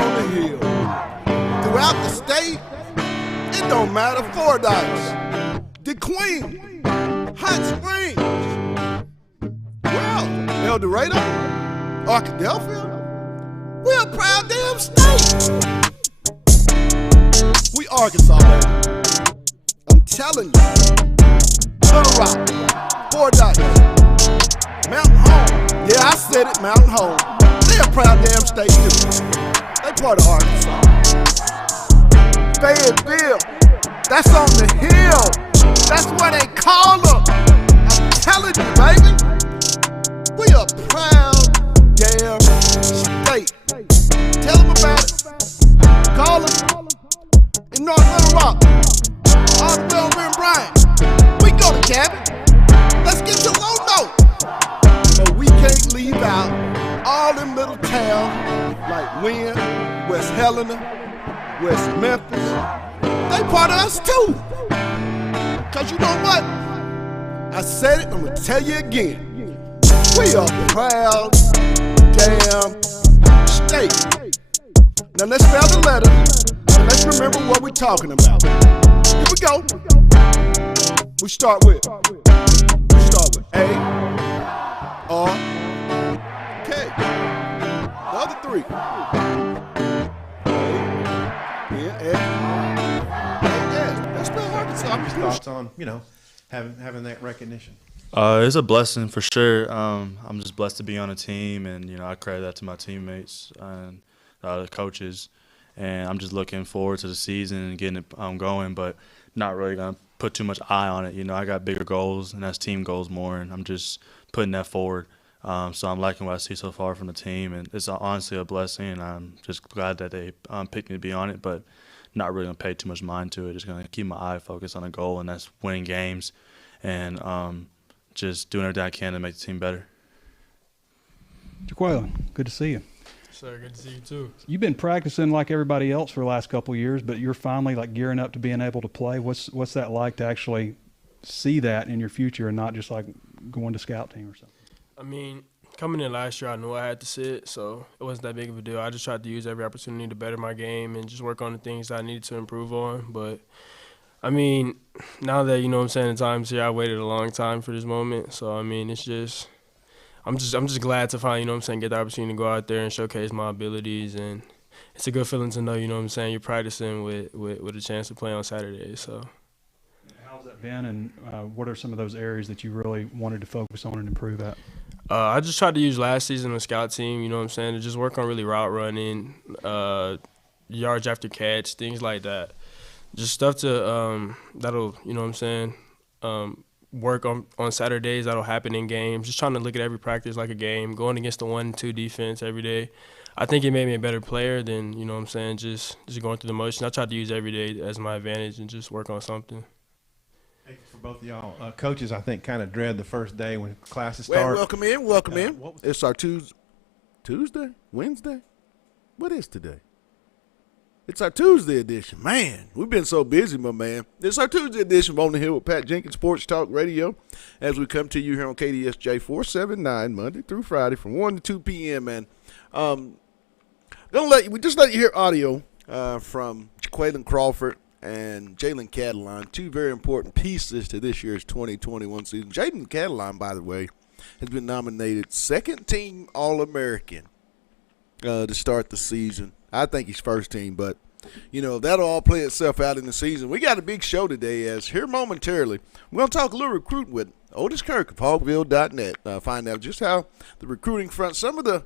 on the hill. Throughout the state, it don't matter. Fordyce, the Queen, Hot Springs, well, El Dorado, Arkadelphia, we're a proud damn state. We Arkansas, baby. I'm telling you. Little Rock, Fordyce, Mountain Home. Yeah, I said it, Mountain Home. They're a proud damn state too. They part of Arkansas. Fayetteville, that's on the hill. That's what they call them. I'm telling you, baby. We a proud damn state. Tell them about it. Call them. In North Little Rock, all the way over in Bryan. We go to cabin. Let's get to low note. But we can't leave out all them little towns like Wynn, West Helena, West Memphis. They part of us too. Cause you know what? I said it, I'm gonna tell you again. We are proud damn state. Now let's spell the letter and let's remember what we're talking about. Here we go. We start with A, R, K. The other three. That's spell Arkansas. Your thoughts on, having that recognition? It's a blessing for sure. I'm just blessed to be on a team, and I credit that to my teammates and the coaches. And I'm just looking forward to the season and getting it going, but not really gonna put too much eye on it. I got bigger goals, and that's team goals more, and I'm just putting that forward. So I'm liking what I see so far from the team, and it's honestly a blessing. And I'm just glad that they picked me to be on it, but not really gonna pay too much mind to it. Just gonna keep my eye focused on a goal, and that's winning games, and just doing everything I can to make the team better. Jaquela, good to see you. Sir, good to see you too. You've been practicing like everybody else for the last couple of years, but you're finally gearing up to being able to play. What's that like to actually see that in your future and not just like going to scout team or something? I mean, coming in last year, I knew I had to sit, so it wasn't that big of a deal. I just tried to use every opportunity to better my game and just work on the things that I needed to improve on. But I mean, now that the time's here, I waited a long time for this moment. So I mean, it's just. I'm just glad to finally, get the opportunity to go out there and showcase my abilities, and it's a good feeling to know, you're practicing with a chance to play on Saturday. So, how's that been, and what are some of those areas that you really wanted to focus on and improve at? I just tried to use last season the scout team, to just work on really route running, yards after catch, things like that. Just stuff to that'll, work on Saturdays that'll happen in games. Just trying to look at every practice like a game, going against the 1-2 defense every day. I think it made me a better player than, just going through the motions. I tried to use every day as my advantage and just work on something. Hey, for both of y'all, coaches, I think, kind of dread the first day when classes start. Well, welcome in. It's our Tuesday? Wednesday? What is today? It's our Tuesday edition. Man, we've been so busy, my man. It's our Tuesday edition of On the Hill with Pat Jenkins Sports Talk Radio as we come to you here on KDSJ 479 Monday through Friday from 1 to 2 p.m. Man, we just let you hear audio from Jaquaylin Crawford and Jalen Cataline, two very important pieces to this year's 2021 season. Jalen Cataline, by the way, has been nominated second team All-American to start the season. I think he's first team, but, that'll all play itself out in the season. We got a big show today as here momentarily. We're going to talk a little recruiting with Otis Kirk of Hogville.net. Find out just how the recruiting front, some of the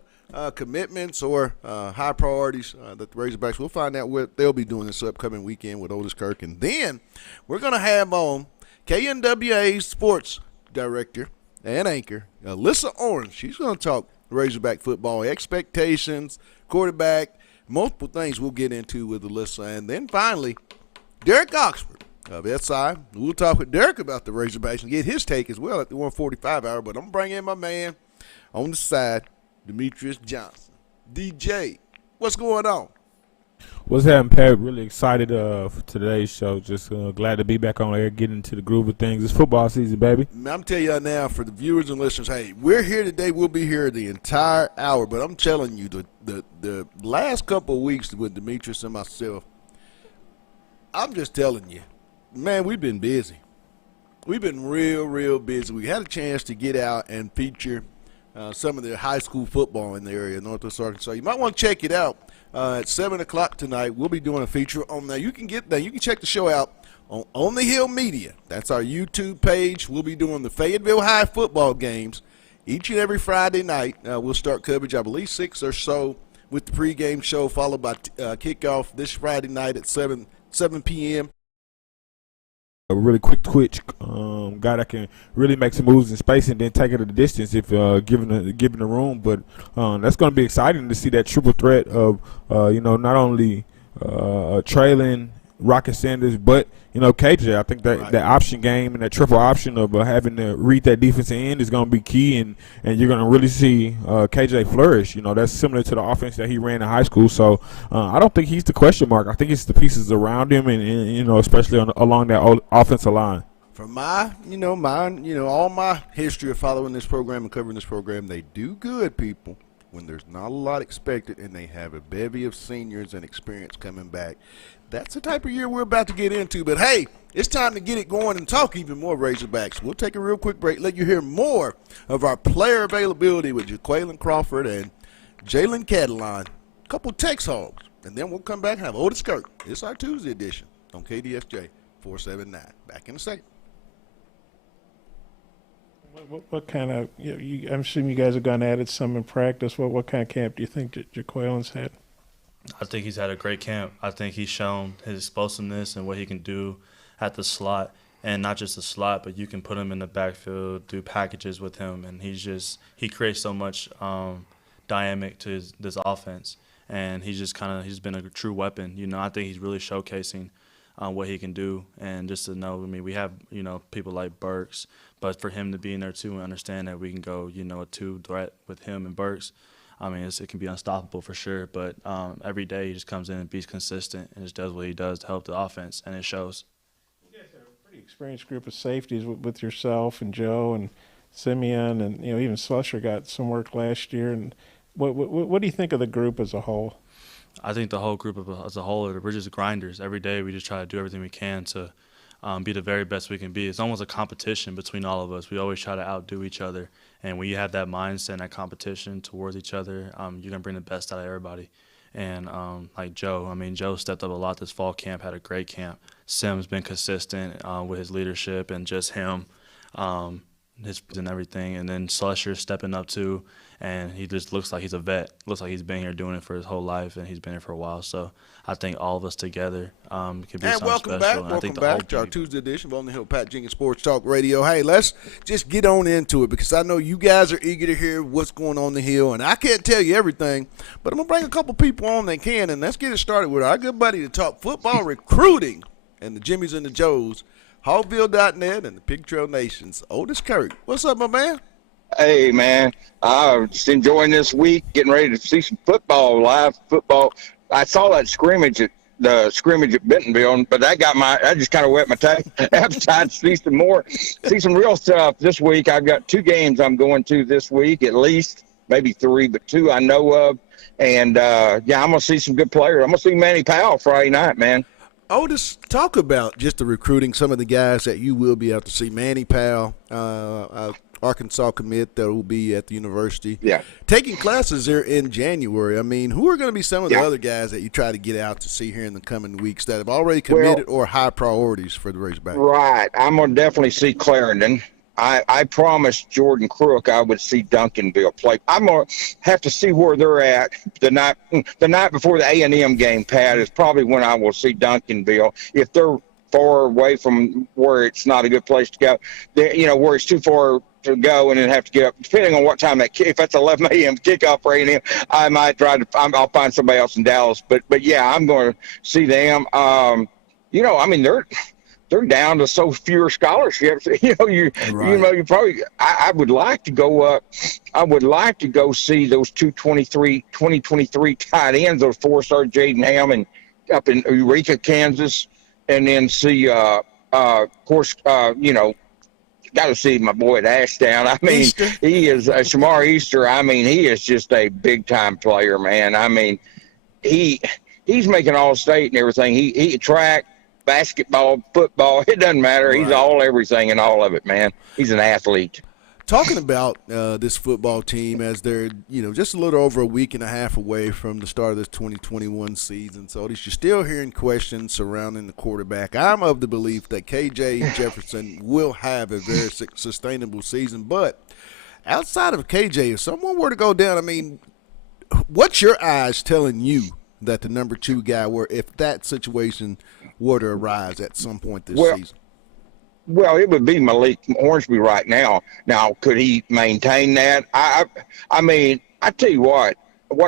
commitments or high priorities that the Razorbacks, we'll find out what they'll be doing this upcoming weekend with Otis Kirk. And then we're going to have on KNWA sports director and anchor, Alyssa Orange. She's going to talk Razorback football, expectations, quarterback, multiple things we'll get into with Alyssa. And then finally, Derek Oxford of SI. We'll talk with Derek about the Razorbacks and get his take as well at the 1:45 hour. But I'm going to bring in my man on the side, Demetrius Johnson. DJ, what's going on? What's happening, Pat? Really excited for today's show. Just glad to be back on air, getting into the groove of things. It's football season, baby. I'm telling y'all now, for the viewers and listeners, hey, we're here today. We'll be here the entire hour. But I'm telling you, the last couple of weeks with Demetrius and myself, I'm just telling you, man, we've been busy. We've been real busy. We had a chance to get out and feature some of the high school football in the area of Northwest Arkansas. You might want to check it out. At 7 o'clock tonight, we'll be doing a feature on that. You can check the show out on the Hill Media. That's our YouTube page. We'll be doing the Fayetteville High football games each and every Friday night. We'll start coverage, I believe, 6 or so with the pregame show, followed by kickoff this Friday night at 7 p.m. A really quick twitch guy that can really make some moves in space and then take it at a distance if given the room. But that's going to be exciting to see that triple threat of not only trailing Rocket Sanders, but KJ. I think that that option game and that triple option of having to read that defensive end is going to be key, and you're going to really see KJ flourish. That's similar to the offense that he ran in high school. So I don't think he's the question mark. I think it's the pieces around him, and especially along that offensive line. From all my history of following this program and covering this program, they do good, people, when there's not a lot expected and they have a bevy of seniors and experience coming back. That's the type of year we're about to get into. But, hey, it's time to get it going and talk even more Razorbacks. We'll take a real quick break, let you hear more of our player availability with Jaquaylin Crawford and Jalen Catalon, a couple text hogs, and then we'll come back and have Otis Kirk. It's our Tuesday edition on KDSJ 479. Back in a second. What kind of, I'm assuming you guys have gone at it some in practice. What kind of camp do you think Jaquaylin's had? I think he's had a great camp. I think he's shown his explosiveness and what he can do at the slot, and not just the slot, but you can put him in the backfield, do packages with him, and he creates so much dynamic to this offense, and he's been a true weapon. I think he's really showcasing what he can do, and just to know, we have people like Burks, but for him to be in there too and understand that we can go a two threat with him and Burks. It can be unstoppable for sure, but every day he just comes in and be consistent and just does what he does to help the offense, and it shows. You guys are a pretty experienced group of safeties with yourself and Joe and Simeon, and even Slusher got some work last year. And what do you think of the group as a whole? I think the whole group as a whole, we're just grinders. Every day we just try to do everything we can to be the very best we can be. It's almost a competition between all of us. We always try to outdo each other. And when you have that mindset and that competition towards each other, you're going to bring the best out of everybody. And like Joe, Joe stepped up a lot this fall camp, had a great camp. Sim's been consistent with his leadership and just him, his and everything. And then Slusher stepping up too. And he just looks like he's a vet. Looks like he's been here doing it for his whole life, and he's been here for a while. So I think all of us together can be something welcome special. Back. And welcome back to our Tuesday edition of On the Hill Pat Jenkins Sports Talk Radio. Hey, let's just get on into it, because I know you guys are eager to hear what's going on the Hill, and I can't tell you everything, but I'm going to bring a couple people on that can, and let's get it started with our good buddy to talk football recruiting and the Jimmies and the Joes, Hogville.net and the Pig Trail Nations. Otis Kirk. What's up, my man? Hey, man, I'm just enjoying this week, getting ready to see some live football. I saw that scrimmage at Bentonville, but that just kind of whet my appetite to see some real stuff this week. I've got 2 games I'm going to this week, at least, maybe 3, but 2 I know of. And, I'm going to see some good players. I'm going to see Manny Powell Friday night, man. Otis, talk about just the recruiting, some of the guys that you will be able to see. Manny Powell, Arkansas commit that will be at the university. Yeah. Taking classes there in January. Who are going to be some of the other guys that you try to get out to see here in the coming weeks that have already committed or high priorities for the Razorbacks? Right. I'm going to definitely see Clarendon. I promised Jordan Crook I would see Duncanville play. I'm going to have to see where they're at the night before the A&M game, Pat, is probably when I will see Duncanville. If they're far away from where it's not a good place to go, where it's too far to go and then have to get up, depending on what time if that's 11 a.m. kickoff for A&M, I might I'll find somebody else in Dallas. But yeah, I'm going to see them. They're down to so fewer scholarships. You probably. I would like to go up. I would like to go see those 2023 tight ends, those 4-star Jaden Ham up in Eureka, Kansas, and then see, of course, got to see my boy at Ashdown. I mean, Easter. he is Shamar Easter. I mean, he is just a big time player, man. I mean, he's making all state and everything. He track, basketball, football. It doesn't matter. Right. He's all everything and all of it, man. He's an athlete. Talking about this football team as they're, just a little over a week and a half away from the start of this 2021 season. So you're still hearing questions surrounding the quarterback. I'm of the belief that KJ Jefferson will have a very sustainable season. But outside of KJ, if someone were to go down, I mean, what's your eyes telling you that the number 2 guy if that situation were to arise at some point this season? Well, it would be Malik Hornsby right now. Now, could he maintain that? I mean, I tell you what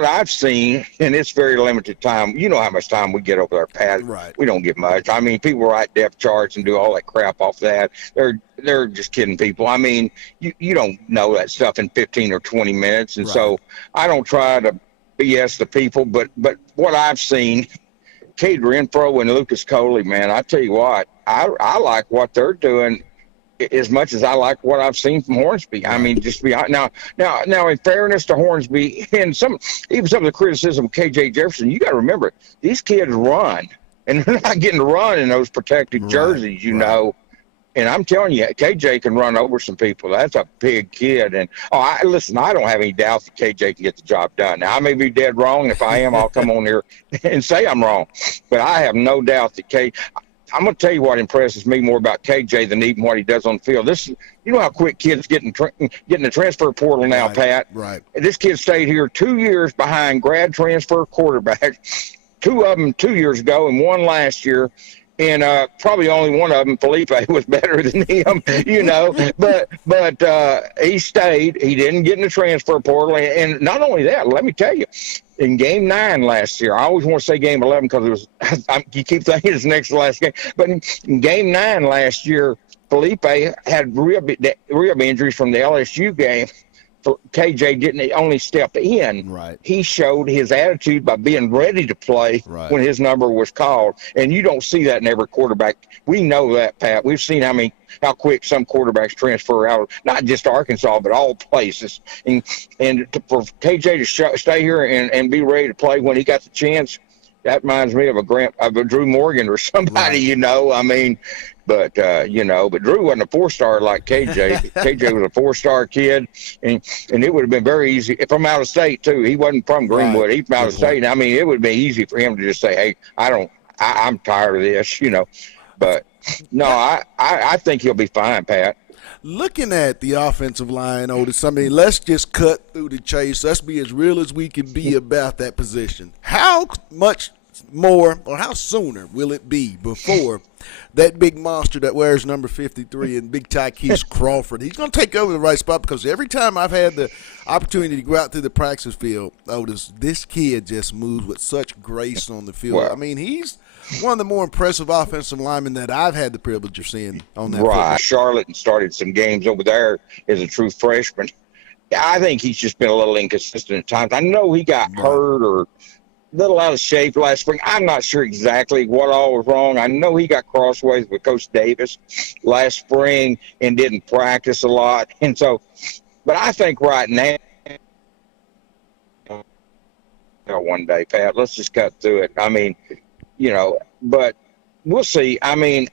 I've seen, and it's very limited time. You know how much time we get over there, Pat. Right. We don't get much. I mean, people write depth charts and do all that crap off that. They're just kidding people. I mean, you don't know that stuff in 15 or 20 minutes, and so I don't try to BS the people. But what I've seen, Cade Renfro and Lucas Coley, man, I tell you what, I like what they're doing as much as I like what I've seen from Hornsby. I mean, just to be honest. Now, in fairness to Hornsby and even some of the criticism of KJ Jefferson, you got to remember these kids run, and they're not getting to run in those protected jerseys, you know. And I'm telling you, KJ can run over some people. That's a big kid. And listen, I don't have any doubt that KJ can get the job done. Now, I may be dead wrong. If I am, I'll come on here and say I'm wrong. But I have no doubt that I'm going to tell you what impresses me more about KJ than even what he does on the field. You know how quick kids get in the transfer portal now, Pat? Right. This kid stayed here 2 years behind grad transfer quarterback. 2 of them 2 years ago and 1 last year. And probably only one of them, Felipe, was better than him, But he stayed. He didn't get in the transfer portal. And not only that, let me tell you, in Game 9 last year, I always want to say Game 11 because you keep thinking it's next to last game. But in Game 9 last year, Felipe had rib injuries from the LSU game. KJ didn't only step in. Right. He showed his attitude by being ready to play when his number was called. And you don't see that in every quarterback. We know that, Pat. We've seen how quick some quarterbacks transfer out, not just Arkansas, but all places. And for KJ to stay here and be ready to play when he got the chance, that reminds me of a Drew Morgan or somebody, I mean, but Drew wasn't a 4-star like KJ. KJ was a 4-star kid, and it would have been very easy from out of state too. He wasn't from Greenwood. He's from out of state. I mean, it would be easy for him to just say, "Hey, I'm tired of this," But no, I think he'll be fine, Pat. Looking at the offensive line, Otis, I mean, let's just cut through the chase. Let's be as real as we can be about that position. How much more or how sooner will it be before that big monster that wears number 53 and Big Tykees Crawford, he's going to take over the right spot? Because every time I've had the opportunity to go out to the practice field, Otis, this kid just moves with such grace on the field. I mean, he's one of the more impressive offensive linemen that I've had the privilege of seeing on that field. Charlotte and started some games over there as a true freshman. I think he's just been a little inconsistent at times. I know he got hurt or a little out of shape last spring. I'm not sure exactly what all was wrong. I know he got crossways with Coach Davis last spring and didn't practice a lot. And so, but I think right now, one day, Pat, let's just cut through it. I mean, but we'll see. I mean,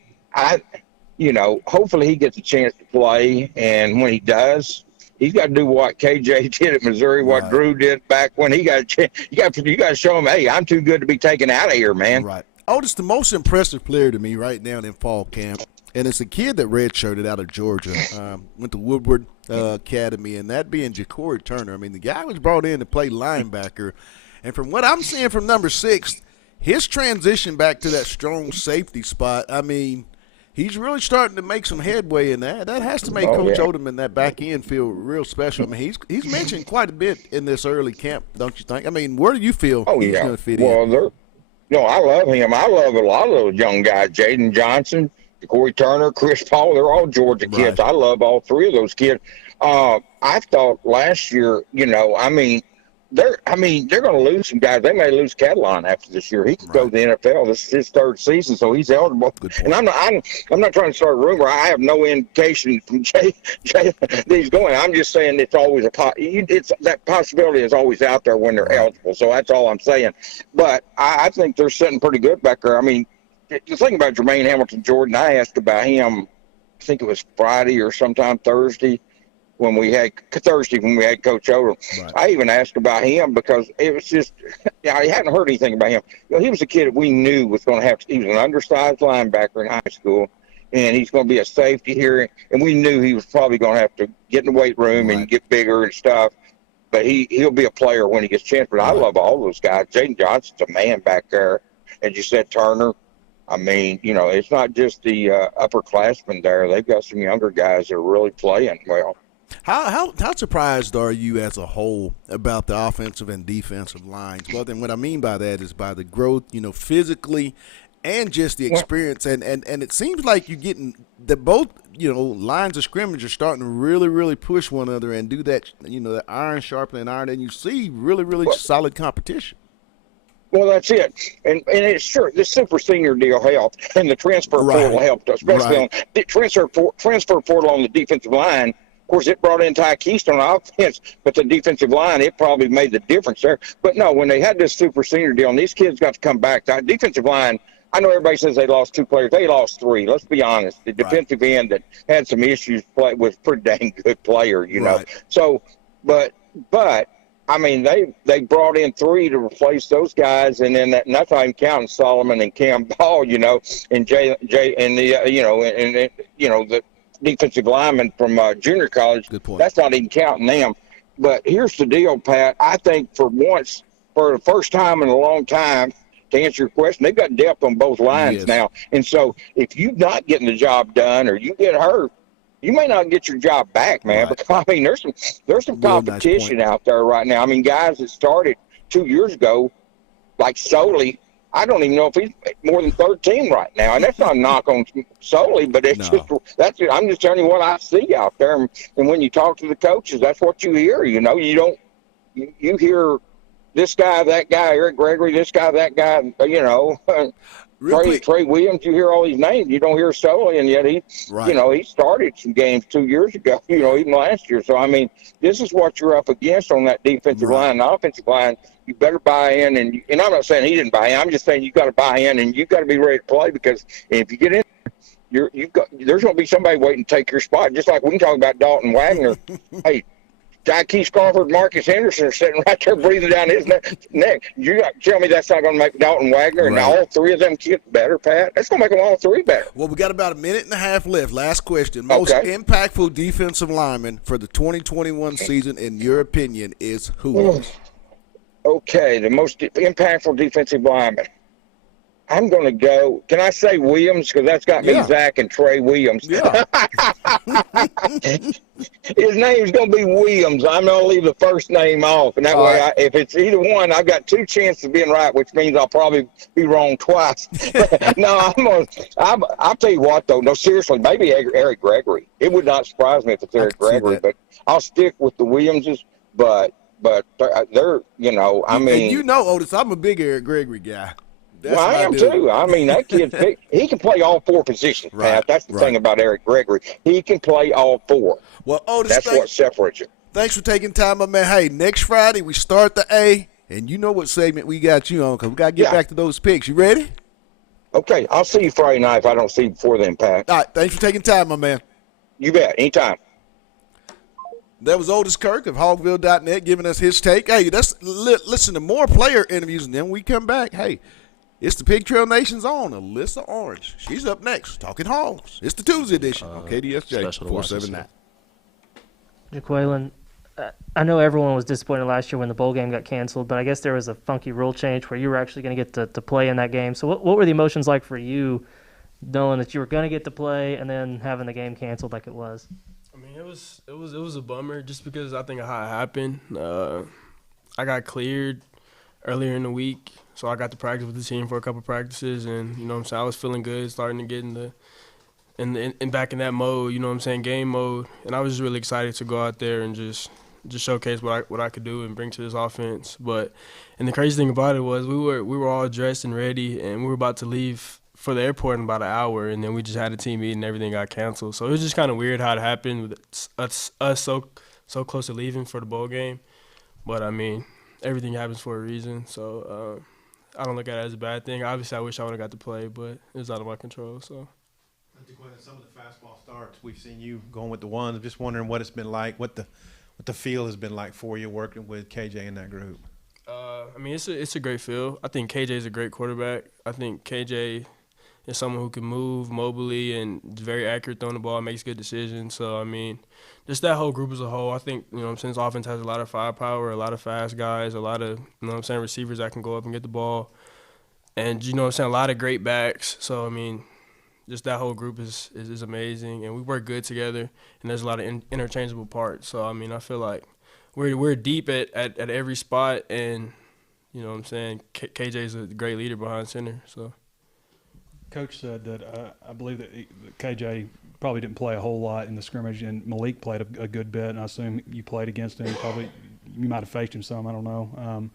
hopefully he gets a chance to play. And when he does, he's got to do what KJ did at Missouri, what Drew did back when he got a chance. You got to show him, hey, I'm too good to be taken out of here, man. Right. Otis, the most impressive player to me right now in fall camp, and it's a kid that redshirted out of Georgia, went to Woodward Academy, and that being Ja'Cory Turner. I mean, the guy was brought in to play linebacker, and from what I'm seeing from number 6, his transition back to that strong safety spot, I mean, he's really starting to make some headway in that. That has to make Coach Odom in that back end feel real special. I mean, he's mentioned quite a bit in this early camp, don't you think? I mean, where do you feel he's going to fit in? I love him. I love a lot of those young guys. Jaden Johnson, Corey Turner, Chris Paul, they're all Georgia kids. I love all 3 of those kids. I thought last year, they're going to lose some guys. They may lose Catalan after this year. He could go to the NFL. This is his third season, so he's eligible. And I'm not trying to start a rumor. I have no indication from Jay that he's going. I'm just saying it's always that possibility is always out there when they're eligible. So that's all I'm saying. But I think they're sitting pretty good back there. I mean, the thing about Jermaine Hamilton Jordan, I asked about him. I think it was Friday or sometime Thursday. When we had Coach Odom. Right. I even asked about him because it was just, I hadn't heard anything about him. He was a kid that we knew was going to have he was an undersized linebacker in high school, and he's going to be a safety here. And we knew he was probably going to have to get in the weight room and get bigger and stuff. But he'll be a player when he gets a chance. But I love all those guys. Jaden Johnson's a man back there. As you said, Turner. I mean, it's not just the upperclassmen there. They've got some younger guys that are really playing well. How surprised are you as a whole about the offensive and defensive lines? Well, then what I mean by that is by the growth, physically and just the experience. And it seems like you're getting that both, lines of scrimmage are starting to really, really push one another and do that, that iron sharpening iron, and you see really, really solid competition. Well, that's it. And it's sure the super senior deal helped, and the transfer portal helped, especially on the transfer portal on the defensive line. Of course, it brought in Ty Keystone on offense, but the defensive line, it probably made the difference there. But no, when they had this super senior deal, and these kids got to come back, the defensive line, I know everybody says they lost 2 players. They lost 3. Let's be honest. The defensive end that had some issues was a pretty dang good player, know. So, but I mean, they brought in 3 to replace those guys, and then that's not even counting Solomon and Cam Ball, and Jay and the defensive lineman from junior college. Good point. That's not even counting them. But here's the deal, Pat. I think for the first time in a long time, to answer your question, they've got depth on both lines now. And so if you're not getting the job done or you get hurt, you may not get your job back, man. Because I mean, there's some competition out there right now. I mean, guys that started 2 years ago, like Soley, I don't even know if he's more than 13 right now, and that's not a knock on Solely, but it's I'm just telling you what I see out there. And when you talk to the coaches, that's what you hear. You hear this guy, that guy, Eric Gregory, this guy, that guy. Trey Williams. You hear all these names. You don't hear Solely, and yet he started some games 2 years ago. Even last year. So I mean, this is what you're up against on that defensive line, and offensive line. You better buy in, and I'm not saying he didn't buy in. I'm just saying you got to buy in, and you got to be ready to play because if you get in, there's going to be somebody waiting to take your spot. Just like we can talk about Dalton Wagner. Hey, Keith Crawford, Marcus Henderson are sitting right there breathing down his neck. You got to tell me that's not going to make Dalton Wagner and all 3 of them kids better, Pat? That's going to make them all 3 better. Well, we got about a minute and a half left. Last question. Most impactful defensive lineman for the 2021 season, in your opinion, is who? Okay, the most impactful defensive lineman. I'm going to go. Can I say Williams? Because that's got me Zach and Trey Williams. Yeah. His name's going to be Williams. I'm going to leave the first name off. And that way, if it's either one, I've got 2 chances of being right, which means I'll probably be wrong twice. No, I'll tell you what, though. No, seriously, maybe Eric Gregory. It would not surprise me if it's Eric Gregory, but I'll stick with the Williamses. But they're, I mean. Otis, I'm a big Eric Gregory guy. I am too. I mean, that kid, he can play all 4 positions, Pat. That's the thing about Eric Gregory. He can play all 4. Well, Otis, that's what separates you. Thanks for taking time, my man. Hey, next Friday we start the A, and you know what segment we got you on because we got to get back to those picks. You ready? Okay. I'll see you Friday night if I don't see you before then, Pat. All right. Thanks for taking time, my man. You bet. Anytime. That was Otis Kirk of Hogville.net giving us his take. Hey, listen to more player interviews, and then we come back. Hey, it's the Pig Trail Nation's own Alyssa Orange. She's up next, talking Hogs. It's the Tuesday edition on KDSJ 479. Jaquaylin, I know everyone was disappointed last year when the bowl game got canceled, but I guess there was a funky rule change where you were actually going to get to play in that game. So what were the emotions like for you, knowing that you were going to get to play and then having the game canceled like it was? I mean, it was a bummer just because I think of how it happened. I got cleared earlier in the week, so I got to practice with the team for a couple practices, and I was feeling good, starting to get in back in that mode, game mode, and I was just really excited to go out there and just just showcase what I could do and bring to this offense. And the crazy thing about it was we were all dressed and ready, and we were about to leave for the airport in about an hour, and then we just had a team meeting and everything got canceled. So it was just kind of weird how it happened with us so close to leaving for the bowl game. But, I mean, everything happens for a reason. So I don't look at it as a bad thing. Obviously, I wish I would have got to play, but it was out of my control. So. Some of the fastball starts, we've seen you going with the ones. I'm just wondering what it's been like, what the feel has been like for you working with KJ in that group. I mean, it's a great feel. I think KJ is a great quarterback. I think KJ is someone who can move mobily and is very accurate throwing the ball, makes good decisions. So, I mean, just that whole group as a whole, I think, since offense has a lot of firepower, a lot of fast guys, a lot of, receivers that can go up and get the ball. And, a lot of great backs. So, I mean, just that whole group is amazing, and we work good together, and there's a lot of interchangeable parts. So, I mean, I feel like we're deep at every spot, and, KJ is a great leader behind center. So, Coach said that I believe that KJ probably didn't play a whole lot in the scrimmage, and Malik played a good bit, and I assume you played against him. Probably you might have faced him some. I don't know.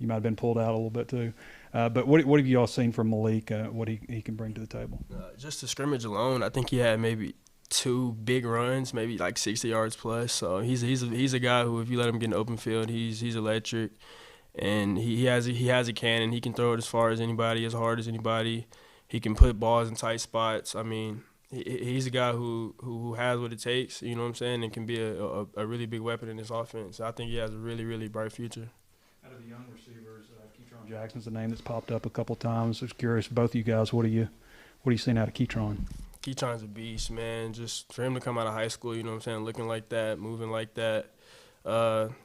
You might have been pulled out a little bit too. But what have you all seen from Malik, what he can bring to the table? Just the scrimmage alone, I think he had maybe 2 big runs, maybe like 60 yards plus. So he's a guy who, if you let him get in the open field, he's electric, and he has a cannon. He can throw it as far as anybody, as hard as anybody. He can put balls in tight spots. I mean, he's a guy who has what it takes, and can be a really big weapon in this offense. I think he has a really, really bright future. Out of the young receivers, Keytron Jackson's a name that's popped up a couple of times. I was curious, both of you guys, what are you seeing out of Keytron? Keytron's a beast, man. Just for him to come out of high school, looking like that, moving like that.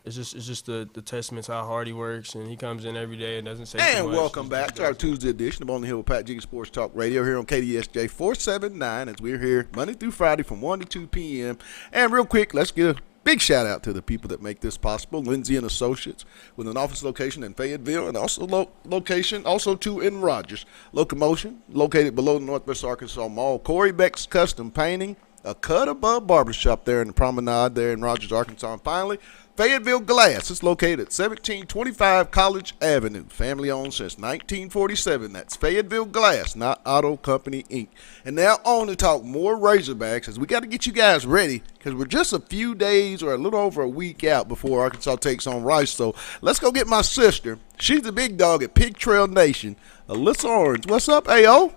It's just the testament to how hard he works, and he comes in every day and doesn't say too And much. welcome back to our Tuesday edition of On the Hill with Pat Jiggy Sports Talk Radio here on KDSJ 479, as we're here Monday through Friday from 1 to 2 p.m. And real quick, let's get a big shout out to the people that make this possible. Lindsay and Associates, with an office location in Fayetteville and also location also two in Rogers. Locomotion, located below the Northwest Arkansas Mall. Corey Beck's Custom Painting, a cut above barbershop there in the promenade there in Rogers, Arkansas. And finally, Fayetteville Glass. It's located at 1725 College Avenue. Family owned since 1947. That's Fayetteville Glass, not Auto Company, Inc. And now on to talk more Razorbacks, as we got to get you guys ready, because we're just a few days or a little over a week out before Arkansas takes on Rice. So let's go get my sister. She's the big dog at Pig Trail Nation, Alyssa Orange. What's up, A.O.?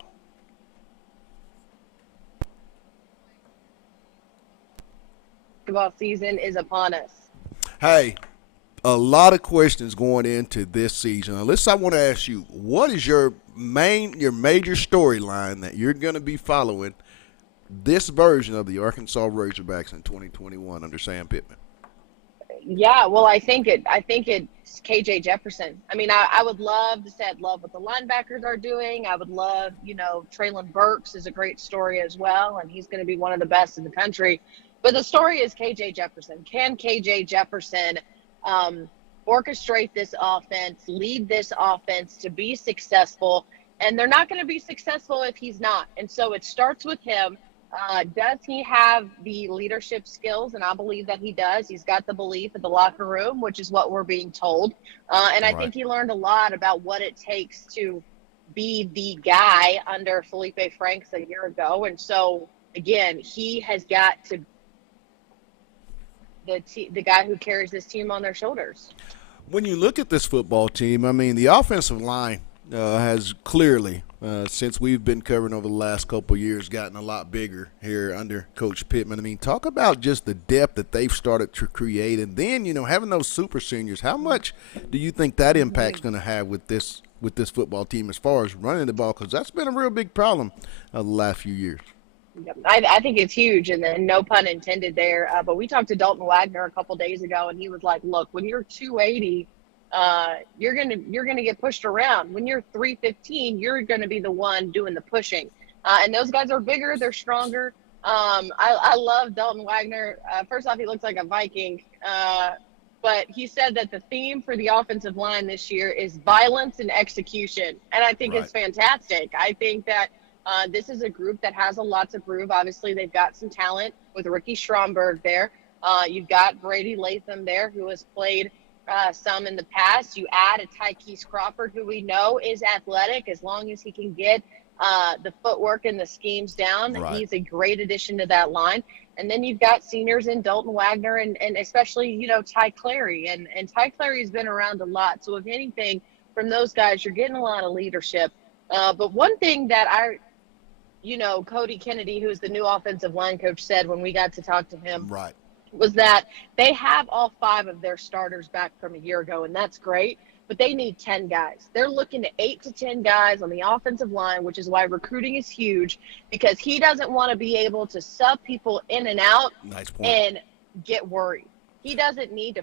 Basketball season is upon us. Hey, a lot of questions going into this season. Alyssa, I want to ask you, what is your major storyline that you're going to be following this version of the Arkansas Razorbacks in 2021 under Sam Pittman? Yeah, well, I think it's KJ Jefferson. I mean, I would love to say I'd love what the linebackers are doing. I would love, Traylon Burks is a great story as well, and he's going to be one of the best in the country. But the story is KJ Jefferson. Can KJ Jefferson orchestrate this offense, lead this offense to be successful? And they're not going to be successful if he's not. And so it starts with him. Does he have the leadership skills? And I believe that he does. He's got the belief in the locker room, which is what we're being told. And I think he learned a lot about what it takes to be the guy under Felipe Franks a year ago. And so, again, he has got to the guy who carries this team on their shoulders. When you look at this football team, I mean, the offensive line has clearly, since we've been covering over the last couple of years, gotten a lot bigger here under Coach Pittman. I mean, talk about just the depth that they've started to create. And then, having those super seniors, how much do you think that impact's going to have with this football team as far as running the ball? Because that's been a real big problem the last few years. I think it's huge, and then no pun intended there. But we talked to Dalton Wagner a couple days ago, and he was like, "Look, when you're 280, you're gonna get pushed around. When you're 315, you're gonna be the one doing the pushing." And those guys are bigger, they're stronger. I love Dalton Wagner. First off, he looks like a Viking. But he said that the theme for the offensive line this year is violence and execution, and I think it's fantastic. I think that. This is a group that has a lot to prove. Obviously, they've got some talent with Ricky Stromberg there. You've got Brady Latham there, who has played some in the past. You add a Tykees Crawford, who we know is athletic as long as he can get the footwork and the schemes down. Right. He's a great addition to that line. And then you've got seniors in Dalton Wagner and especially, Ty Clary. And Ty Clary has been around a lot. So if anything, from those guys, you're getting a lot of leadership. But one thing that Cody Kennedy, who's the new offensive line coach, said when we got to talk to him, Right. was that they have all 5 of their starters back from a year ago, and that's great, but they need 10 guys. They're looking at 8 to 10 guys on the offensive line, which is why recruiting is huge, because he doesn't want to be able to sub people in and out Nice point. and get worried. He doesn't need to